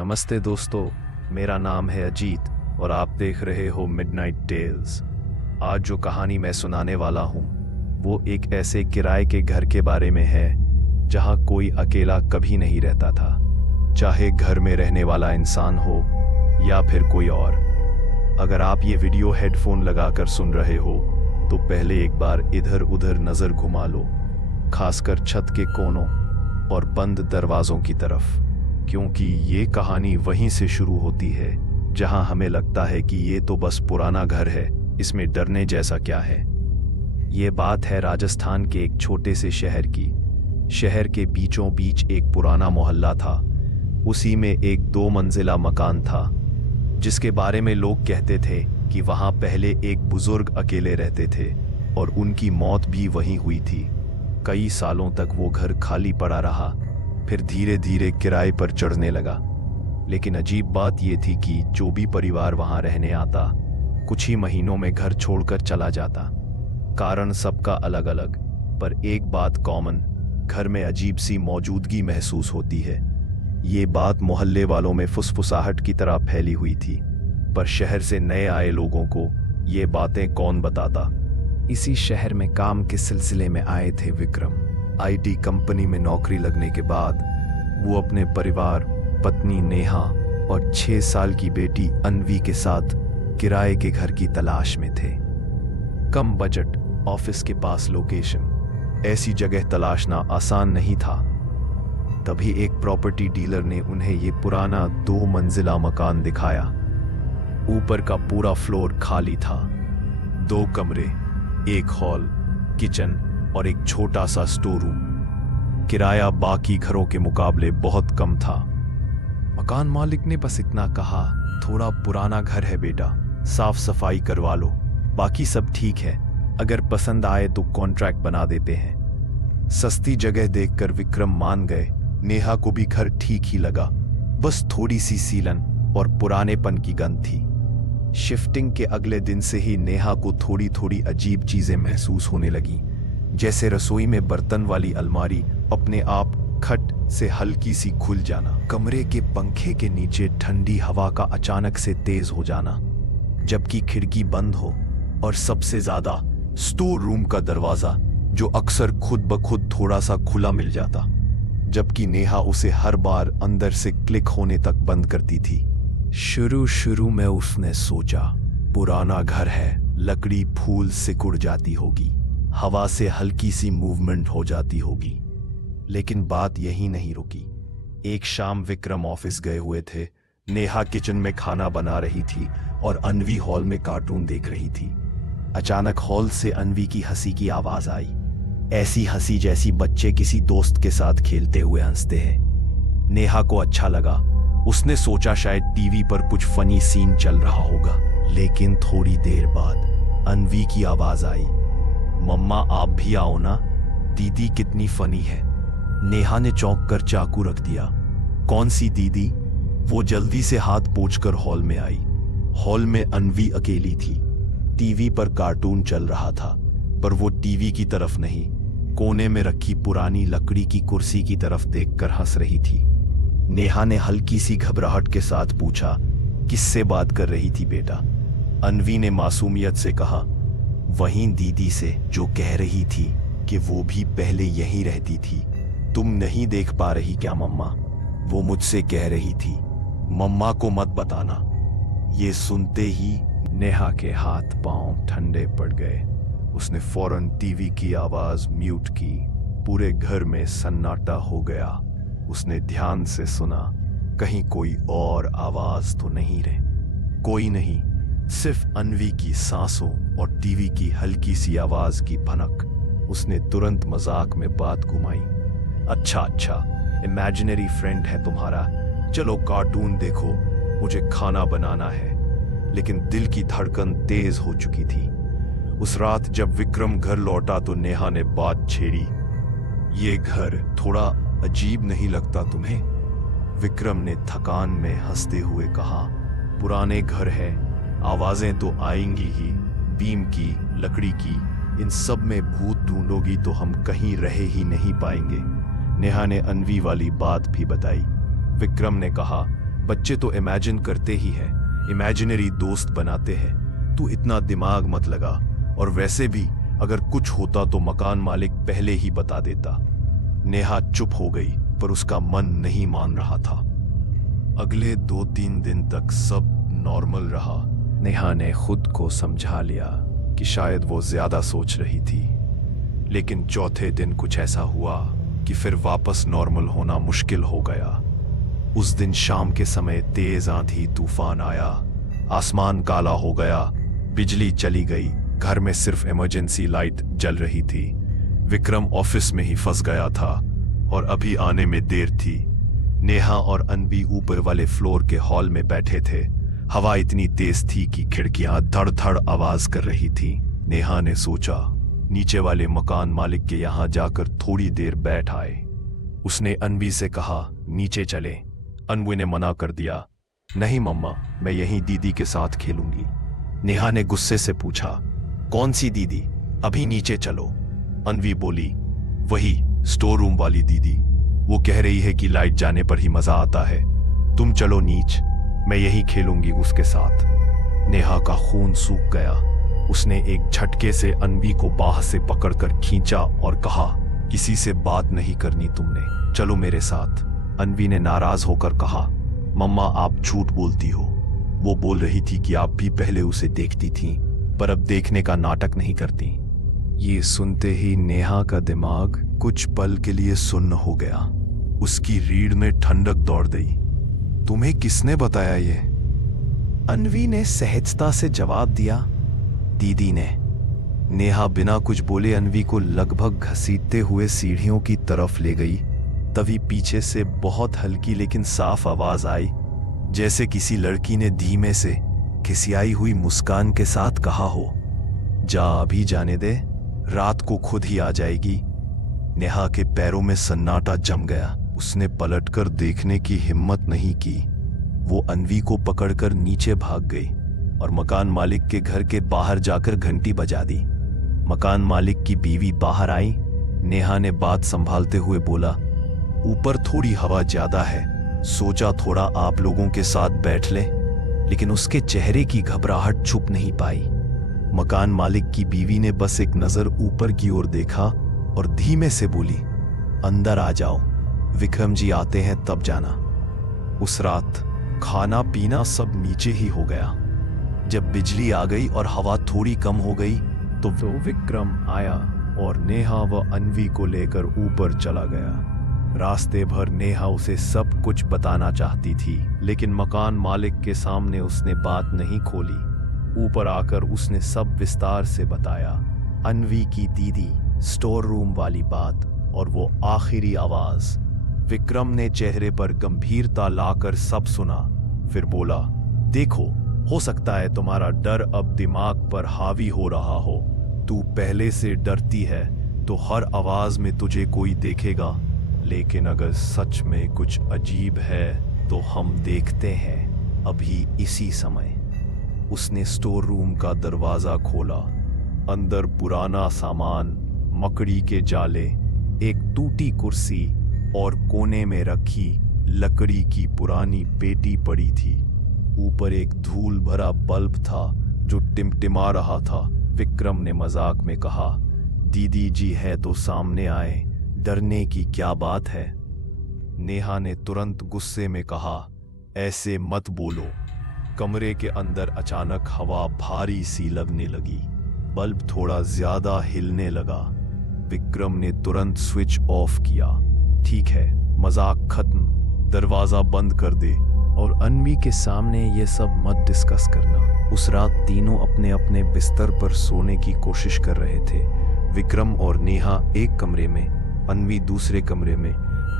नमस्ते दोस्तों, मेरा नाम है अजीत और आप देख रहे हो मिडनाइट टेल्स। आज जो कहानी मैं सुनाने वाला हूँ वो एक ऐसे किराए के घर के बारे में है जहाँ कोई अकेला कभी नहीं रहता था, चाहे घर में रहने वाला इंसान हो या फिर कोई और। अगर आप ये वीडियो हेडफोन लगाकर सुन रहे हो तो पहले एक बार इधर उधर नज़र घुमा लो, खासकर छत के कोनों और बंद दरवाज़ों की तरफ, क्योंकि ये कहानी वहीं से शुरू होती है जहां हमें लगता है कि ये तो बस पुराना घर है, इसमें डरने जैसा क्या है। ये बात है राजस्थान के एक छोटे से शहर की। शहर के बीचों बीच एक पुराना मोहल्ला था। उसी में एक 2 मंजिला मकान था जिसके बारे में लोग कहते थे कि वहां पहले एक बुजुर्ग अकेले रहते थे और उनकी मौत भी वहीं हुई थी। कई सालों तक वो घर खाली पड़ा रहा, फिर धीरे धीरे किराए पर चढ़ने लगा। लेकिन अजीब बात यह थी कि जो भी परिवार वहां रहने आता कुछ ही महीनों में घर छोड़कर चला जाता। कारण सबका अलग अलग, पर एक बात कॉमन, घर में अजीब सी मौजूदगी महसूस होती है। ये बात मोहल्ले वालों में फुसफुसाहट की तरह फैली हुई थी, पर शहर से नए आए लोगों को ये बातें कौन बताता। इसी शहर में काम के सिलसिले में आए थे विक्रम। आईटी कंपनी में नौकरी लगने के बाद वो अपने परिवार, पत्नी नेहा और 6 साल की बेटी अन्वी के साथ किराए के घर की तलाश में थे। कम बजट, ऑफिस के पास लोकेशन, ऐसी जगह तलाशना आसान नहीं था। तभी एक प्रॉपर्टी डीलर ने उन्हें ये पुराना 2 मंजिला मकान दिखाया। ऊपर का पूरा फ्लोर खाली था, 2 कमरे, एक हॉल, किचन और एक छोटा सा स्टोर रूम। किराया बाकी घरों के मुकाबले बहुत कम था। मकान मालिक ने बस इतना कहा, थोड़ा पुराना घर है बेटा, साफ सफाई करवा लो, बाकी सब ठीक है, अगर पसंद आए तो कॉन्ट्रैक्ट बना देते हैं। सस्ती जगह देखकर विक्रम मान गए। नेहा को भी घर ठीक ही लगा, बस थोड़ी सी सीलन और पुरानेपन की गंध थी। शिफ्टिंग के अगले दिन से ही नेहा को थोड़ी थोड़ी अजीब चीजें महसूस होने लगी, जैसे रसोई में बर्तन वाली अलमारी अपने आप खट से हल्की सी खुल जाना, कमरे के पंखे के नीचे ठंडी हवा का अचानक से तेज हो जाना जबकि खिड़की बंद हो, और सबसे ज्यादा स्टोर रूम का दरवाजा जो अक्सर खुद ब खुद थोड़ा सा खुला मिल जाता, जबकि नेहा उसे हर बार अंदर से क्लिक होने तक बंद करती थी। शुरू में उसने सोचा पुराना घर है, लकड़ी फूल सिकुड़ जाती होगी, हवा से हल्की सी मूवमेंट हो जाती होगी। लेकिन बात यही नहीं रुकी। एक शाम विक्रम ऑफिस गए हुए थे, नेहा किचन में खाना बना रही थी और अन्वी हॉल में कार्टून देख रही थी। अचानक हॉल से अन्वी की हंसी की आवाज आई, ऐसी हंसी जैसी बच्चे किसी दोस्त के साथ खेलते हुए हंसते हैं। नेहा को अच्छा लगा, उसने सोचा शायद टीवी पर कुछ फनी सीन चल रहा होगा। लेकिन थोड़ी देर बाद अन्वी की आवाज आई, मम्मा आप भी आओ ना, दीदी कितनी फनी है। नेहा ने चौंक कर चाकू रख दिया। कौन सी दीदी? वो जल्दी से हाथ पोंछकर हॉल में आई। हॉल में अन्वी अकेली थी। टीवी पर कार्टून चल रहा था, पर वो टीवी की तरफ नहीं, कोने में रखी पुरानी लकड़ी की कुर्सी की तरफ देखकर हंस रही थी। नेहा ने हल्की सी घबराहट के साथ पूछा, किससे बात कर रही थी बेटा? अन्वी ने मासूमियत से कहा, वहीं दीदी से जो कह रही थी कि वो भी पहले यहीं रहती थी। तुम नहीं देख पा रही क्या मम्मा? वो मुझसे कह रही थी, मम्मा को मत बताना। ये सुनते ही नेहा के हाथ पांव ठंडे पड़ गए। उसने फौरन टीवी की आवाज म्यूट की। पूरे घर में सन्नाटा हो गया। उसने ध्यान से सुना, कहीं कोई और आवाज तो नहीं रहे। कोई नहीं, सिर्फ अन्वी की सांसों और टीवी की हल्की सी आवाज की भनक। उसने तुरंत मजाक में बात घुमाई, अच्छा, इमेजिनरी फ्रेंड है तुम्हारा, चलो कार्टून देखो, मुझे खाना बनाना है। लेकिन दिल की धड़कन तेज हो चुकी थी। उस रात जब विक्रम घर लौटा तो नेहा ने बात छेड़ी, ये घर थोड़ा अजीब नहीं लगता तुम्हें? विक्रम ने थकान में हंसते हुए कहा, पुराने घर है, आवाजें तो आएंगी ही, बीम की, लकड़ी की, इन सब में भूत ढूंढोगी तो हम कहीं रह ही नहीं पाएंगे। नेहा ने अन्वी वाली बात भी बताई। विक्रम ने कहा, बच्चे तो इमेजिन करते ही हैं, इमेजिनरी दोस्त बनाते हैं। तू इतना दिमाग मत लगा, और वैसे भी अगर कुछ होता तो मकान मालिक पहले ही बता देता। नेहा चुप हो गई, पर उसका मन नहीं मान रहा था। अगले 2-3 दिन तक सब नॉर्मल रहा। नेहा ने खुद को समझा लिया कि शायद वो ज्यादा सोच रही थी, लेकिन चौथे दिन कुछ ऐसा हुआ कि फिर वापस नॉर्मल होना मुश्किल हो गया। उस दिन शाम के समय तेज आंधी तूफान आया, आसमान काला हो गया, बिजली चली गई, घर में सिर्फ इमरजेंसी लाइट जल रही थी। विक्रम ऑफिस में ही फंस गया था और अभी आने में देर थी। नेहा और अनवी ऊपर वाले फ्लोर के हॉल में बैठे थे। हवा इतनी तेज थी कि खिड़कियां धड़-धड़ आवाज कर रही थी। नेहा ने सोचा नीचे वाले मकान मालिक के यहां जाकर थोड़ी देर बैठ आए। उसने अनवी से कहा नीचे चले। अनवी ने मना कर दिया, नहीं मम्मा, मैं यहीं दीदी के साथ खेलूंगी। नेहा ने गुस्से से पूछा, कौन सी दीदी? अभी नीचे चलो। अनवी बोली, वही स्टोर रूम वाली दीदी। वो कह रही है कि लाइट जाने पर ही मजा आता है। तुम चलो नीच, मैं यहीं खेलूंगी उसके साथ। नेहा का खून सूख गया। उसने एक झटके से अनवी को बाह से पकड़कर खींचा और कहा, किसी से बात नहीं करनी तुमने, चलो मेरे साथ। अनवी ने नाराज होकर कहा, मम्मा आप झूठ बोलती हो। वो बोल रही थी कि आप भी पहले उसे देखती थीं, पर अब देखने का नाटक नहीं करती। ये सुनते ही नेहा का दिमाग कुछ पल के लिए सुन्न हो गया। उसकी रीढ़ में ठंडक दौड़ गई। तुम्हें किसने बताया ये? अनवी ने सहजता से जवाब दिया, दीदी ने। नेहा बिना कुछ बोले अनवी को लगभग घसीटते हुए सीढ़ियों की तरफ ले गई। तभी पीछे से बहुत हल्की लेकिन साफ आवाज आई, जैसे किसी लड़की ने धीमे से खिसियाई हुई मुस्कान के साथ कहा हो, जा अभी जाने दे, रात को खुद ही आ जाएगी। नेहा के पैरों में सन्नाटा जम गया। उसने पलटकर देखने की हिम्मत नहीं की। वो अनवी को पकड़कर नीचे भाग गई और मकान मालिक के घर के बाहर जाकर घंटी बजा दी। मकान मालिक की बीवी बाहर आई। नेहा ने बात संभालते हुए बोला, ऊपर थोड़ी हवा ज्यादा है, सोचा थोड़ा आप लोगों के साथ बैठ ले। लेकिन उसके चेहरे की घबराहट छुप नहीं पाई। मकान मालिक की बीवी ने बस एक नजर ऊपर की ओर देखा और धीमे से बोली, अंदर आ जाओ, विक्रम जी आते हैं तब जाना। उस रात खाना पीना सब नीचे ही हो गया। जब बिजली आ गई और हवा थोड़ी कम हो गई तो वो विक्रम आया और नेहा व अनवी को लेकर ऊपर चला गया। रास्ते भर नेहा उसे सब कुछ बताना चाहती थी, लेकिन मकान मालिक के सामने उसने बात नहीं खोली। ऊपर आकर उसने सब विस्तार से बताया, अनवी की दीदी, स्टोर रूम वाली बात और वो आखिरी आवाज। विक्रम ने चेहरे पर गंभीरता लाकर सब सुना, फिर बोला, देखो, हो सकता है तुम्हारा डर अब दिमाग पर हावी हो रहा हो। तू पहले से डरती है तो हर आवाज में तुझे कोई देखेगा, लेकिन अगर सच में कुछ अजीब है तो हम देखते हैं अभी इसी समय। उसने स्टोर रूम का दरवाजा खोला। अंदर पुराना सामान, मकड़ी के जाले, एक टूटी कुर्सी और कोने में रखी लकड़ी की पुरानी पेटी पड़ी थी। ऊपर एक धूल भरा बल्ब था जो टिमटिमा रहा था। विक्रम ने मजाक में कहा, दीदी जी है तो सामने आए, डरने की क्या बात है। नेहा ने तुरंत गुस्से में कहा, ऐसे मत बोलो। कमरे के अंदर अचानक हवा भारी सी लगने लगी। बल्ब थोड़ा ज्यादा हिलने लगा। विक्रम ने तुरंत स्विच ऑफ किया। ठीक है, मजाक खत्म, दरवाजा बंद कर दे और अनवी के सामने ये सब मत डिस्कस करना। उस रात तीनों अपने अपने बिस्तर पर सोने की कोशिश कर रहे थे। विक्रम और नेहा एक कमरे में, अनवी दूसरे कमरे में।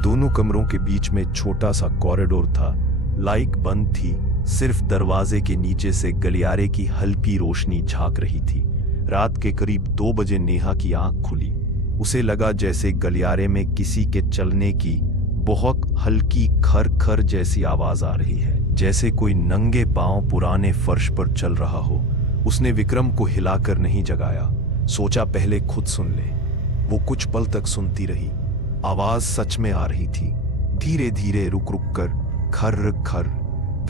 दोनों कमरों के बीच में छोटा सा कॉरिडोर था। लाइट बंद थी, सिर्फ दरवाजे के नीचे से गलियारे की हल्की रोशनी झांक रही थी। रात के करीब 2 बजे नेहा की आंख खुली। उसे लगा जैसे गलियारे में किसी के चलने की बहुत हल्की खर खर जैसी आवाज आ रही है, जैसे कोई नंगे पांव पुराने फर्श पर चल रहा हो। उसने विक्रम को हिलाकर नहीं जगाया, सोचा पहले खुद सुन ले। वो कुछ पल तक सुनती रही। आवाज सच में आ रही थी, धीरे धीरे रुक रुक कर, खर खर।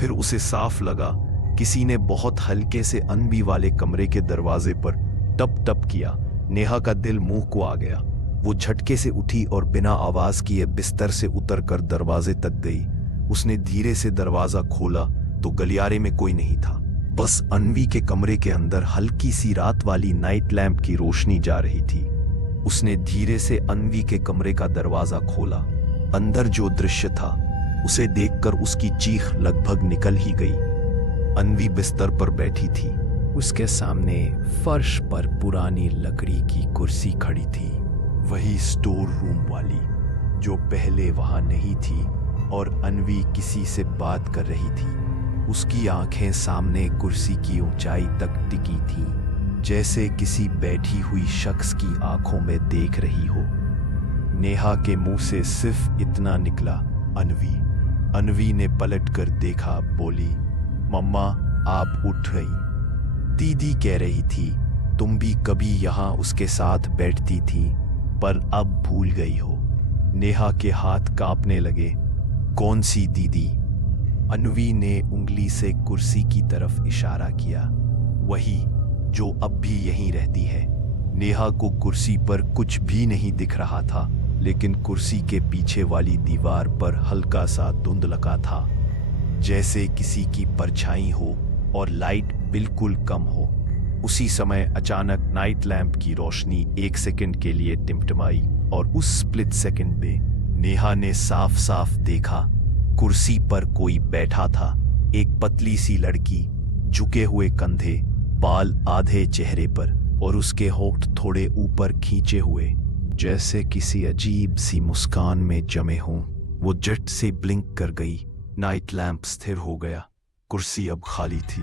फिर उसे साफ लगा किसी ने बहुत हल्के से अनबी वाले कमरे के दरवाजे पर टप टप किया। नेहा का दिल मुंह को आ गया। वो झटके से उठी और बिना आवाज किए बिस्तर से उतरकर दरवाजे तक गई। उसने धीरे से दरवाजा खोला तो गलियारे में कोई नहीं था, बस अनवी के कमरे के अंदर हल्की सी रात वाली नाइट लैंप की रोशनी जा रही थी। उसने धीरे से अनवी के कमरे का दरवाजा खोला। अंदर जो दृश्य था उसे देखकर उसकी चीख लगभग निकल ही गई। अनवी बिस्तर पर बैठी थी। उसके सामने फर्श पर पुरानी लकड़ी की कुर्सी खड़ी थी, वही स्टोर रूम वाली जो पहले वहां नहीं थी, और अनवी किसी से बात कर रही थी। उसकी आंखें सामने कुर्सी की ऊंचाई तक टिकी थी, जैसे किसी बैठी हुई शख्स की आंखों में देख रही हो। नेहा के मुंह से सिर्फ इतना निकला, अनवी। अनवी ने पलटकर देखा, बोली, मम्मा आप उठ गई। दीदी कह रही थी तुम भी कभी यहां उसके साथ बैठती थी, पर अब भूल गई हो। नेहा के हाथ कांपने लगे। कौन सी दीदी? अनवी ने उंगली से कुर्सी की तरफ इशारा किया। वही जो अब भी यहीं रहती है। नेहा को कुर्सी पर कुछ भी नहीं दिख रहा था, लेकिन कुर्सी के पीछे वाली दीवार पर हल्का सा धुंधलका था, जैसे किसी की परछाई हो और लाइट बिल्कुल कम हो। उसी समय अचानक नाइट लैंप की रोशनी 1 सेकंड के लिए टिमटिमाई, और उस स्प्लिट सेकंड में नेहा ने साफ साफ देखा कुर्सी पर कोई बैठा था। एक पतली सी लड़की, झुके हुए कंधे, बाल आधे चेहरे पर, और उसके होंठ थोड़े ऊपर खींचे हुए, जैसे किसी अजीब सी मुस्कान में जमे हों। वो झट से ब्लिंक कर गई। नाइट लैंप स्थिर हो गया। कुर्सी अब खाली थी।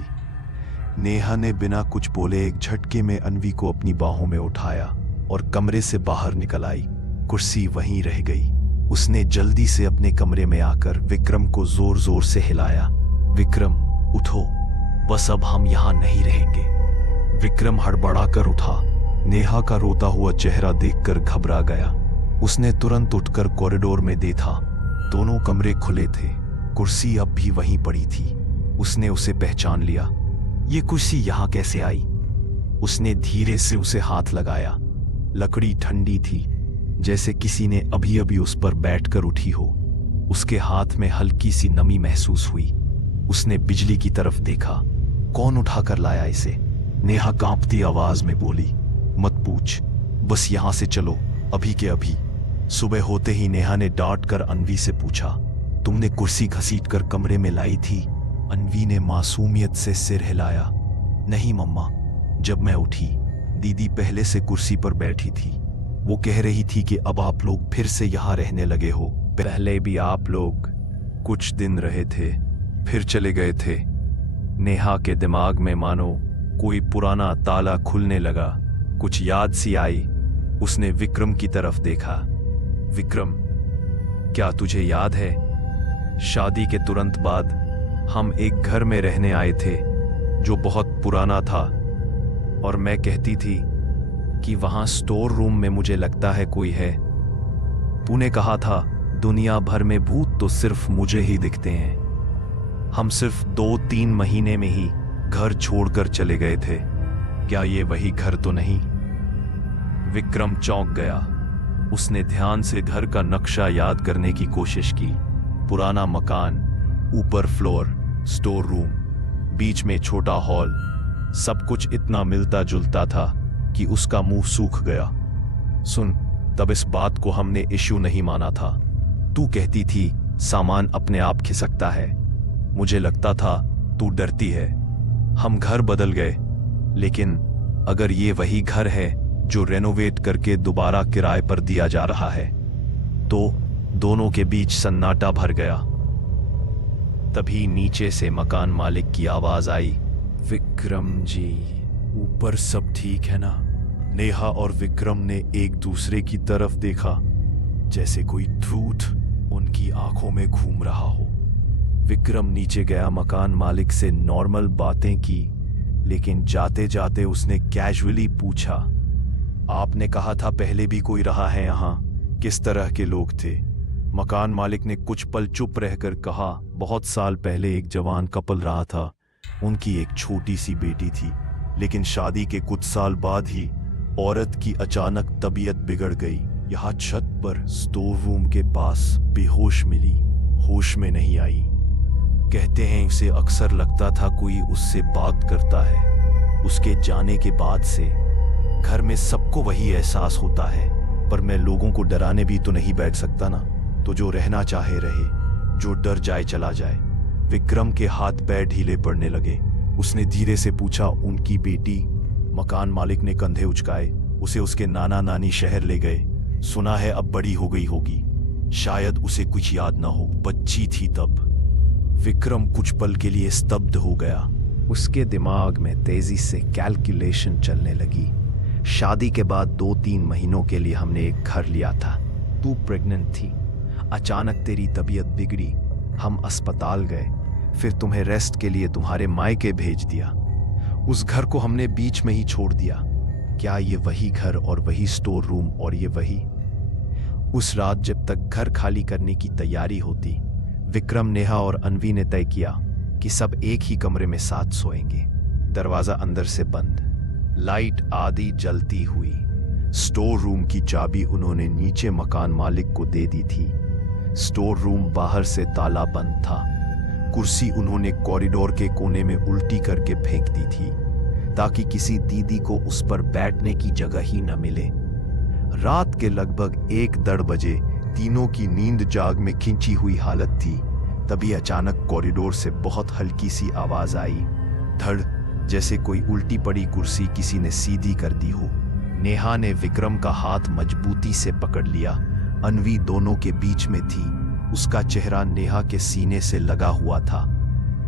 नेहा ने बिना कुछ बोले एक झटके में अनवी को अपनी बाहों में उठाया और कमरे से बाहर निकल आई। कुर्सी वहीं रह गई। उसने जल्दी से अपने कमरे में आकर विक्रम को जोर जोर से हिलाया। विक्रम उठो, बस अब हम यहां नहीं रहेंगे। विक्रम हड़बड़ाकर उठा। नेहा का रोता हुआ चेहरा देखकर घबरा गया। उसने तुरंत उठकर कॉरिडोर में देखा। दोनों कमरे खुले थे। कुर्सी अब भी वहीं पड़ी थी। उसने उसे पहचान लिया। ये कुर्सी यहां कैसे आई? उसने धीरे से उसे हाथ लगाया। लकड़ी ठंडी थी, जैसे किसी ने अभी अभी उस पर बैठकर उठी हो। उसके हाथ में हल्की सी नमी महसूस हुई। उसने बिजली की तरफ देखा। कौन उठाकर लाया इसे? नेहा कांपती आवाज में बोली, मत पूछ, बस यहां से चलो, अभी के अभी। सुबह होते ही नेहा ने डांट कर अनवी से पूछा, तुमने कुर्सी घसीट कर कमरे में लाई थी? अनवी ने मासूमियत से सिर हिलाया। नहीं मम्मा, जब मैं उठी दीदी पहले से कुर्सी पर बैठी थी। वो कह रही थी कि अब आप लोग फिर से यहां रहने लगे हो। पहले भी आप लोग कुछ दिन रहे थे, फिर चले गए थे। नेहा के दिमाग में मानो कोई पुराना ताला खुलने लगा। कुछ याद सी आई। उसने विक्रम की तरफ देखा। विक्रम, क्या तुझे याद है, शादी के तुरंत बाद हम एक घर में रहने आए थे जो बहुत पुराना था, और मैं कहती थी कि वहां स्टोर रूम में मुझे लगता है कोई है। तूने कहा था दुनिया भर में भूत तो सिर्फ मुझे ही दिखते हैं। हम सिर्फ 2-3 महीने में ही घर छोड़कर चले गए थे। क्या ये वही घर तो नहीं? विक्रम चौंक गया। उसने ध्यान से घर का नक्शा याद करने की कोशिश की। पुराना मकान, ऊपर फ्लोर, स्टोर रूम, बीच में छोटा हॉल, सब कुछ इतना मिलता जुलता था कि उसका मुंह सूख गया। सुन, तब इस बात को हमने इश्यू नहीं माना था। तू कहती थी सामान अपने आप खिसकता है। मुझे लगता था तू डरती है। हम घर बदल गए, लेकिन अगर ये वही घर है जो रेनोवेट करके दोबारा किराए पर दिया जा रहा है, तो दोनों के बीच सन्नाटा भर गया। तभी नीचे से मकान मालिक की आवाज आई, विक्रम जी, ऊपर सब ठीक है ना? नेहा और विक्रम ने एक दूसरे की तरफ देखा, जैसे कोई भूत उनकी आंखों में घूम रहा हो। विक्रम नीचे गया, मकान मालिक से नॉर्मल बातें की, लेकिन जाते जाते उसने कैजुअली पूछा, आपने कहा था पहले भी कोई रहा है यहाँ? किस तरह के लोग थे? मकान मालिक ने कुछ पल चुप रहकर कहा, बहुत साल पहले एक जवान कपल रहा था। उनकी एक छोटी सी बेटी थी, लेकिन शादी के कुछ साल बाद ही औरत की अचानक तबीयत बिगड़ गई। यहाँ छत पर स्टोर रूम के पास बेहोश मिली, होश में नहीं आई। कहते हैं उसे अक्सर लगता था कोई उससे बात करता है। उसके जाने के बाद से घर में सबको वही एहसास होता है, पर मैं लोगों को डराने भी तो नहीं बैठ सकता ना। तो जो रहना चाहे रहे, जो डर जाए चला जाए। विक्रम के हाथ पैर ढीले पड़ने लगे। उसने धीरे से पूछा, उनकी बेटी? मकान मालिक ने कंधे उचकाए। उसे उसके नाना नानी शहर ले गए। सुना है अब बड़ी हो गई होगी। शायद उसे कुछ याद ना हो, बच्ची थी तब। विक्रम कुछ पल के लिए स्तब्ध हो गया। उसके दिमाग में तेजी से कैलकुलेशन चलने लगी। शादी के बाद 2-3 महीनों के लिए हमने एक घर लिया था। तू प्रेग्नेंट थी। अचानक तेरी तबीयत बिगड़ी। हम अस्पताल गए, फिर तुम्हें रेस्ट के लिए तुम्हारे मायके भेज दिया। उस घर को हमने बीच में ही छोड़ दिया। क्या ये वही घर और वही स्टोर रूम और ये वही? उस रात जब तक घर खाली करने की तैयारी होती, विक्रम, नेहा और अनवी ने तय किया कि सब एक ही कमरे में साथ सोएंगे। दरवाजा अंदर से बंद, लाइट आधी जलती हुई। स्टोर रूम की चाबी उन्होंने नीचे मकान मालिक को दे दी थी। स्टोर रूम बाहर से ताला बंद था। कुर्सी उन्होंने कॉरिडोर के कोने में उल्टी करके फेंक दी थी, ताकि किसी दीदी को उस पर बैठने की जगह ही न मिले। रात के लगभग 1:30 बजे तीनों की नींद जाग में खिंची हुई हालत थी। तभी अचानक कॉरिडोर से बहुत हल्की सी आवाज आई, धड़, जैसे कोई उल्टी पड़ी कुर्सी किसी ने सीधी कर दी हो। नेहा ने विक्रम का हाथ मजबूती से पकड़ लिया। अनवी दोनों के बीच में थी। उसका चेहरा नेहा के सीने से लगा हुआ था।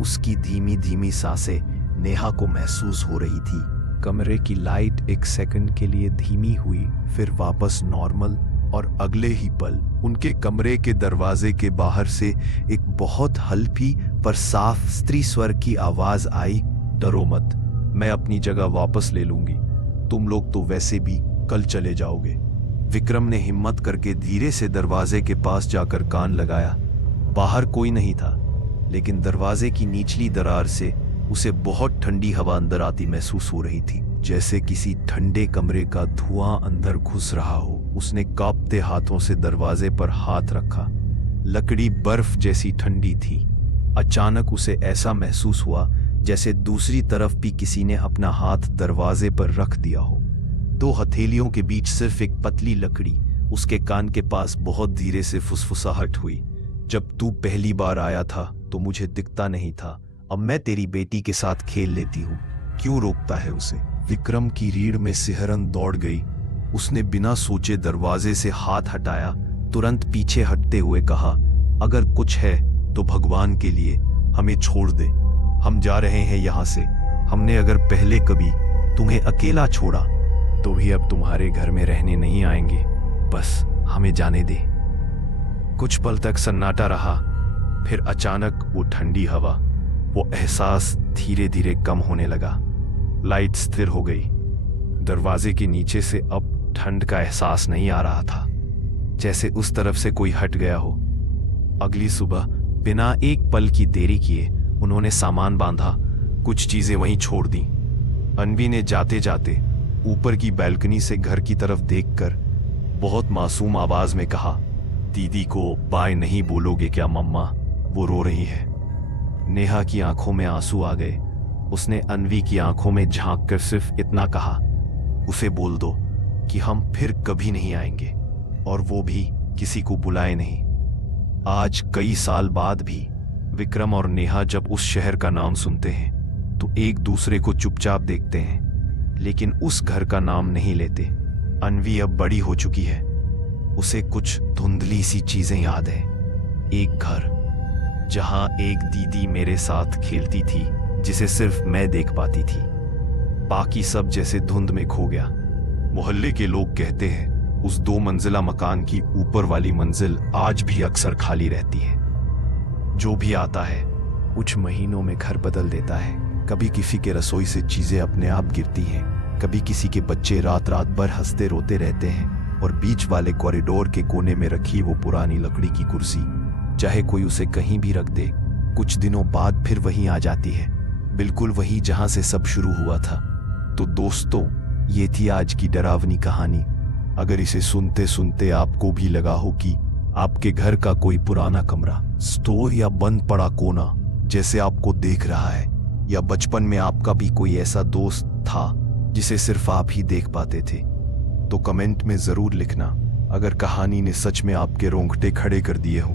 उसकी धीमी धीमी सांसें नेहा को महसूस हो रही थी। कमरे की लाइट एक सेकंड के लिए धीमी हुई, फिर वापस नॉर्मल, और अगले ही पल उनके कमरे के दरवाजे के बाहर से एक बहुत हल्की पर साफ स्त्री स्वर की आवाज आई, डरो मत, मैं अपनी जगह वापस ले लूंगी। तुम लोग तो वैसे भी कल चले जाओगे। विक्रम ने हिम्मत करके धीरे से दरवाजे के पास जाकर कान लगाया। बाहर कोई नहीं था, लेकिन दरवाजे की निचली दरार से उसे बहुत ठंडी हवा अंदर आती महसूस हो रही थी, जैसे किसी ठंडे कमरे का धुआं अंदर घुस रहा हो। उसने कांपते हाथों से दरवाजे पर हाथ रखा। लकड़ी बर्फ जैसी ठंडी थी। अचानक उसे ऐसा महसूस हुआ जैसे दूसरी तरफ भी किसी ने अपना हाथ दरवाजे पर रख दिया हो। 2 हथेलियों के बीच सिर्फ एक पतली लकड़ी। उसके कान के पास बहुत धीरे से फुसफुसाहट हुई, जब तू पहली बार आया था तो मुझे दिखता नहीं था, अब मैं तेरी बेटी के साथ खेल लेती हूँ, क्यों रोकता है उसे? विक्रम की रीढ़ में सिहरन दौड़ गई। उसने बिना सोचे दरवाजे से हाथ हटाया, तुरंत पीछे हटते हुए कहा, अगर कुछ है तो भगवान के लिए हमें छोड़ दे, हम जा रहे हैं यहाँ से। हमने अगर पहले कभी तुम्हें अकेला छोड़ा तो भी अब तुम्हारे घर में रहने नहीं आएंगे, बस हमें जाने दे। कुछ पल तक सन्नाटा रहा, फिर अचानक वो ठंडी हवा, वो एहसास धीरे धीरे कम होने लगा। लाइट स्थिर हो गई। दरवाजे के नीचे से अब ठंड का एहसास नहीं आ रहा था, जैसे उस तरफ से कोई हट गया हो। अगली सुबह बिना एक पल की देरी किए उन्होंने सामान बांधा, कुछ चीजें वहीं छोड़ दी। अनवी ने जाते जाते ऊपर की बैल्कनी से घर की तरफ देखकर बहुत मासूम आवाज में कहा, दीदी को बाय नहीं बोलोगे क्या मम्मा, वो रो रही है। नेहा की आंखों में आंसू आ गए। उसने अनवी की आंखों में झांक कर सिर्फ इतना कहा, उसे बोल दो कि हम फिर कभी नहीं आएंगे, और वो भी किसी को बुलाए नहीं। आज कई साल बाद भी विक्रम और नेहा जब उस शहर का नाम सुनते हैं तो एक दूसरे को चुपचाप देखते हैं, लेकिन उस घर का नाम नहीं लेते। अनवी अब बड़ी हो चुकी है। उसे कुछ धुंधली सी चीजें याद है। एक घर जहां एक दीदी मेरे साथ खेलती थी, जिसे सिर्फ मैं देख पाती थी, बाकी सब जैसे धुंध में खो गया। मोहल्ले के लोग कहते हैं उस 2 मंजिला मकान की ऊपर वाली मंजिल आज भी अक्सर खाली रहती है। जो भी आता है कुछ महीनों में घर बदल देता है। कभी किसी के रसोई से चीजें अपने आप गिरती हैं, कभी किसी के बच्चे रात रात भर हंसते रोते रहते हैं, और बीच वाले कॉरिडोर के कोने में रखी वो पुरानी लकड़ी की कुर्सी, चाहे कोई उसे कहीं भी रख दे, कुछ दिनों बाद फिर वहीं आ जाती है, बिल्कुल वहीं जहां से सब शुरू हुआ था। तो दोस्तों, ये थी आज की डरावनी कहानी। अगर इसे सुनते सुनते आपको भी लगा हो कि आपके घर का कोई पुराना कमरा, स्टोर या बंद पड़ा कोना जैसे आपको देख रहा है, या बचपन में आपका भी कोई ऐसा दोस्त था जिसे सिर्फ आप ही देख पाते थे, तो कमेंट में जरूर लिखना। अगर कहानी ने सच में आपके रोंगटे खड़े कर दिए हो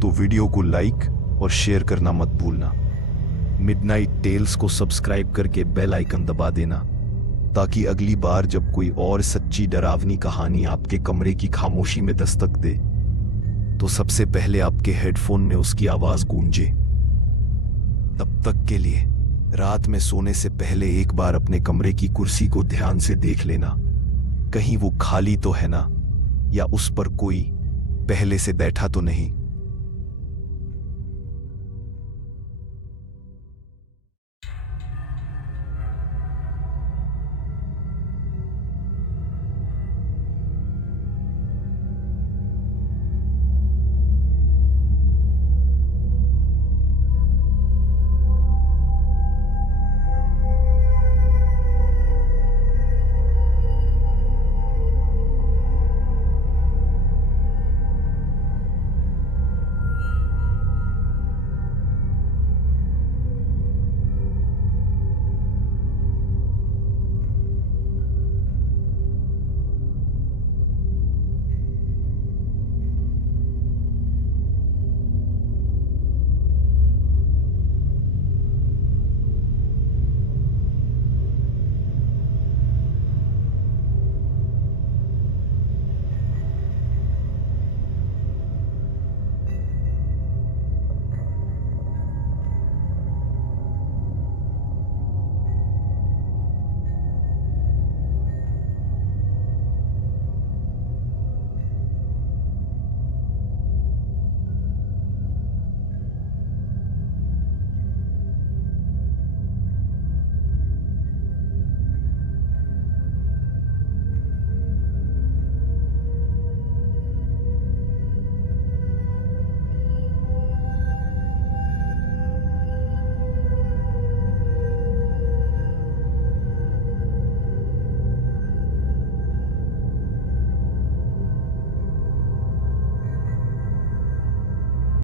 तो वीडियो को लाइक और शेयर करना मत भूलना। मिडनाइट टेल्स को सब्सक्राइब करके बेल आइकन दबा देना, ताकि अगली बार जब कोई और सच्ची डरावनी कहानी आपके कमरे की खामोशी में दस्तक दे तो सबसे पहले आपके हेडफोन में उसकी आवाज गूंजे। तब तक के लिए रात में सोने से पहले एक बार अपने कमरे की कुर्सी को ध्यान से देख लेना, कहीं वो खाली तो है ना, या उस पर कोई पहले से बैठा तो नहीं।